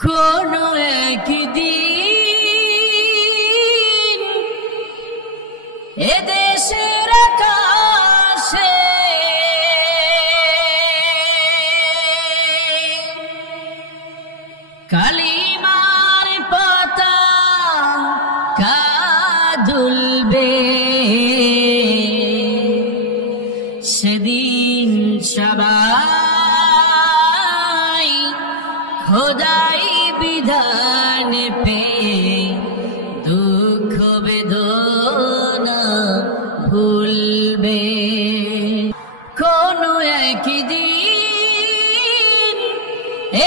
কোনো একদিন এদেশের আকাশে কালিমার পতাকা দুলবে, সেদিন সবাই খোদাই বিধান পে দুঃখ বেদনা ভুলবে। কোনো একদিন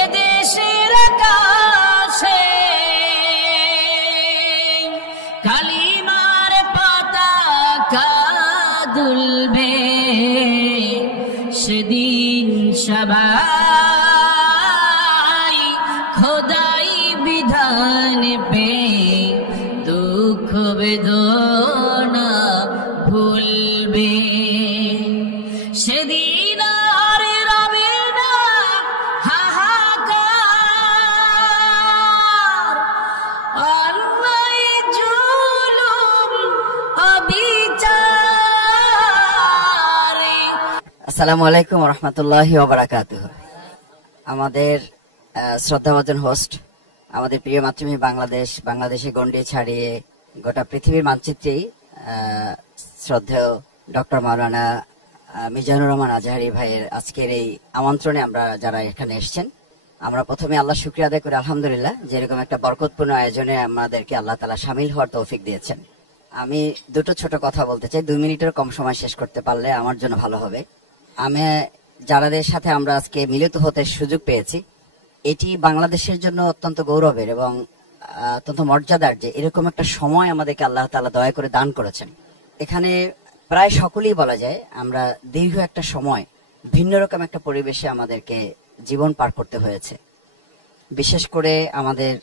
এদেশের আকাশে কালিমার পতাকা দুলবে, সেদিন সবাই খোদাই বিধান পে দুঃখ বেদনা ভুলবে। সেদিন আর রবে না হাহাকার, অন্যায় জুলুম অবিচার। আসসালামু আলাইকুম ওয়া রাহমাতুল্লাহি ওয়া বারাকাতুহু। আমাদের শ্রদ্ধাভাজন হোস্ট, আমাদের প্রিয় মাতৃভূমি বাংলাদেশে গণ্ডি ছাড়িয়ে গোটা পৃথিবীর মানচিত্রেই শ্রদ্ধেয় ডক্টর মাওলানা মিজানুর রহমান আজহারি ভাইয়ের আজকের এই আমন্ত্রণে আমরা যারা এখানে এসেছেন, আমরা প্রথমে আল্লাহ শুকরিয়া আদায় করি আলহামদুলিল্লাহ, যেরকম একটা বরকতপূর্ণ আয়োজনে আমাদেরকে আল্লাহ তাআলা শামিল হওয়ার তৌফিক দিয়েছেন। আমি দুটো ছোট কথা বলতে চাই, 2 মিনিটের কম সময় শেষ করতে পারলে আমার জন্য ভালো হবে। আমি যারাদের সাথে আমরা আজকে মিলিত হতে সুযোগ পেয়েছি, এটি বাংলাদেশের জন্য অত্যন্ত গৌরবের এবং অত্যন্ত মর্যাদার যে এরকম একটা সময় আমাদেরকে আল্লাহ তাআলা দয়া করে দান করেছেন। এখানে প্রায় সকলেই বলা যায় আমরা দীর্ঘ একটা সময় ভিন্ন রকম একটা পরিবেশে আমাদেরকে জীবন পার করতে হয়েছে। বিশেষ করে আমাদের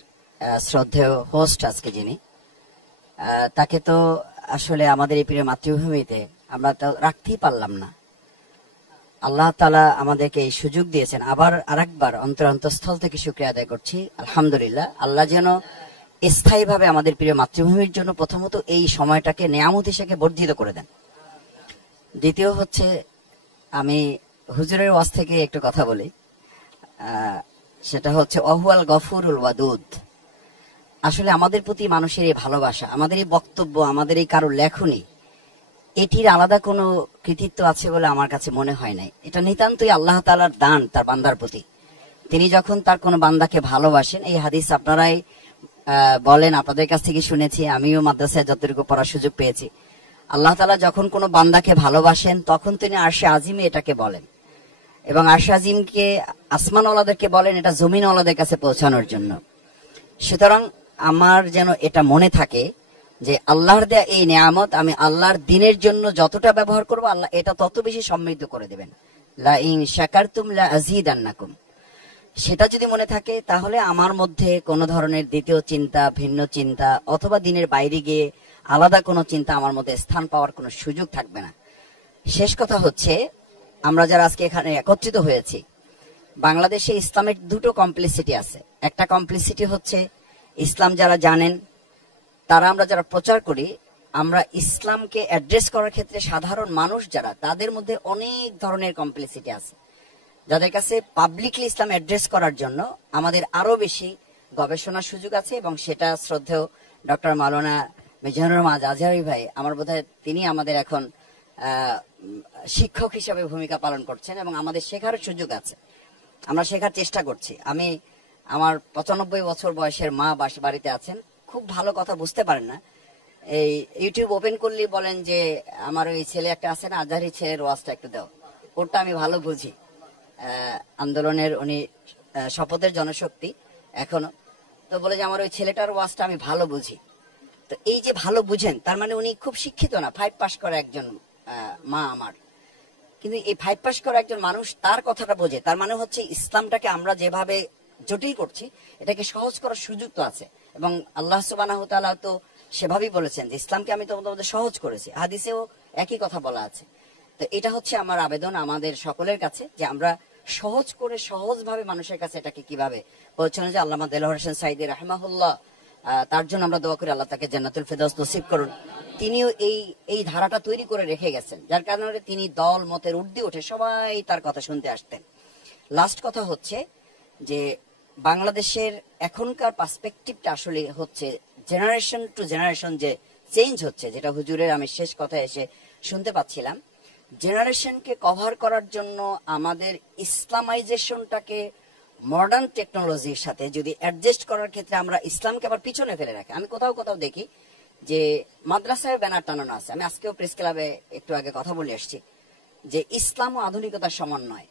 শ্রদ্ধেয় হোস্ট আজকে যিনি, তাকে তো আসলে আমাদের এই প্রিয় মাতৃভূমিতে আমরা তো রাখতেই পারলাম না। আল্লাহ তাআলা আমাদেরকে এই সুযোগ দিয়েছেন। আবার আরেকবার অন্তঃস্থল থেকে শুকরিয়া আদায় করছি আলহামদুলিল্লাহ। আল্লাহ যেন স্থায়ীভাবে আমাদের প্রিয় মাতৃভূমির জন্য প্রথমত এই সময়টাকে নেয়ামত হিসেবে বর্ধিত করে দেন। দ্বিতীয় হচ্ছে, আমি হুজুরের ওয়াজ থেকে একটু কথা বলি, সেটা হচ্ছে অহুয়াল গফুরুল ওয়াদুদ। আসলে আমাদের প্রতি মানুষের এই ভালোবাসা, আমাদের এই বক্তব্য, আমাদের এই কারো লেখনী, এটির আলাদা কোনো কৃতিত্ব আছে বলে আমার কাছে মনে হয় নাই। এটা নিতান্তই আল্লাহ তাআলার দান তার বান্দার প্রতি। তিনি যখন তার কোনো বান্দাকে ভালোবাসেন, এই হাদিস আপনারাই বলেন, আপনাদের কাছ থেকে শুনেছি, আমিও মাদ্রাসায় যতটুকু পড়ার সুযোগ পেয়েছি, আল্লাহ তাআলা যখন কোনো বান্দাকে ভালোবাসেন তখন তিনি আরশে আজিমে এটাকে বলেন, এবং আরশে আজিমকে আসমানওয়ালাদেরকে বলেন এটা জমিনওয়ালাদের কাছে পৌঁছানোর জন্য। সুতরাং আমার যেন এটা মনে থাকে যে আল্লাহর দেয়া এই নিয়ামত আমি আল্লাহর দিনের জন্য যতটা ব্যবহার করব, আল্লাহ এটা তত বেশি সমৃদ্ধ করে দেবেন। লা ইন শাকারতুম লা আযীদান্নাকুম। সেটা যদি মনে থাকে তাহলে আমার মধ্যে কোনো ধরনের দ্বিতীয় চিন্তা, ভিন্ন চিন্তা অথবা দিনের বাইরে গিয়ে আলাদা কোনো চিন্তা আমার মধ্যে স্থান পাওয়ার কোনো সুযোগ থাকবে না। শেষ কথা হচ্ছে, আমরা যারা আজকে এখানে একত্রিত হয়েছি, বাংলাদেশে ইসলামের দুটো কমপ্লিসিটি আছে। একটা কমপ্লিসিটি হচ্ছে ইসলাম যারা জানেন তারা, আমরা যারা প্রচার করি, আমরা ইসলামকে অ্যাড্রেস করার ক্ষেত্রে সাধারণ মানুষ যারা, তাদের মধ্যে অনেক ধরনের কমপ্লিসিটি আছে, যাদের কাছে পাবলিকলি ইসলাম অ্যাড্রেস করার জন্য আমাদের আরো বেশি গবেষণার সুযোগ আছে। এবং সেটা শ্রদ্ধেয় ডক্টর মাওলানা মিজানুর রহমান আজহারি ভাই, আমার বোধহয় তিনি আমাদের এখন শিক্ষক হিসাবে ভূমিকা পালন করছেন এবং আমাদের শেখার সুযোগ আছে, আমরা শেখার চেষ্টা করছি। আমি আমার 95 বছর বয়সের মা বাড়িতে আছেন, খুব ভালো কথা বুঝতে পারেন না, এই ইউটিউব ওপেন করলেই বলেন যে আমার ওই ছেলে একটা আছে না, আজহারি ছেলের ওয়াজটা একটু দাও, ওরটা আমি ভালো বুঝি। আন্দোলনের উনি শপথের জনশক্তি এখনো, তো বলে যে আমার ওই ছেলেটার ওয়াজটা আমি ভালো বুঝি। তো এই যে ভালো বুঝেন, তার মানে উনি খুব শিক্ষিত না, 5 পাস করা একজন মা আমার। কিন্তু এই 5 পাস করা একজন মানুষ তার কথাটা বোঝে, তার মানে হচ্ছে ইসলামটাকে আমরা যেভাবে জটিল করছি এটাকে সহজ করার সুযোগ তো আছে। এবং আল্লাহ সুবহানাহু ওয়া তাআলা তো সেভাবেই বলেছেন যে ইসলামকে আমি তোমাদের সহজ করেছি, হাদিসেও একই কথা বলা আছে। তো এটা হচ্ছে আমার আবেদন আমাদের সকলের কাছে, যে আমরা সহজ করে সহজভাবে মানুষের কাছে এটাকে কিভাবে বলছেন যে আল্লামা দেলোয়ার হোসেন সাইদি রাহিমাহুল্লাহ, তার জন্য আমরা দোয়া করি আল্লাহ তাকে জান্নাতুল ফেরদাউস নসিব করুন। তিনিও এই ধারাটা তৈরি করে রেখে গেছেন, যার কারণে তিনি দল মতের ঊর্ধ্বে উঠে সবাই তার কথা শুনতে আসতেন। লাস্ট কথা হচ্ছে যে বাংলাদেশের এখনকার পার্সপেক্টিভটা আসলে হচ্ছে জেনারেশন টু জেনারেশন যে চেঞ্জ হচ্ছে, যেটা হুজুরের আমি শেষ কথা এসে শুনতে পাচ্ছিলাম, জেনারেশনকে কভার করার জন্য আমাদের ইসলামাইজেশনটাকে মডার্ন টেকনোলজির সাথে যদি অ্যাডজাস্ট করার ক্ষেত্রে আমরা ইসলামকে আবার পিছনে ফেলে রাখি। আমি কোথাও কোথাও দেখি যে মাদ্রাসায় ব্যানার টানানো আছে, আমি আজকেও প্রেস ক্লাবে একটু আগে কথা বলে আসছি যে ইসলাম ও আধুনিকতার সমন্বয়।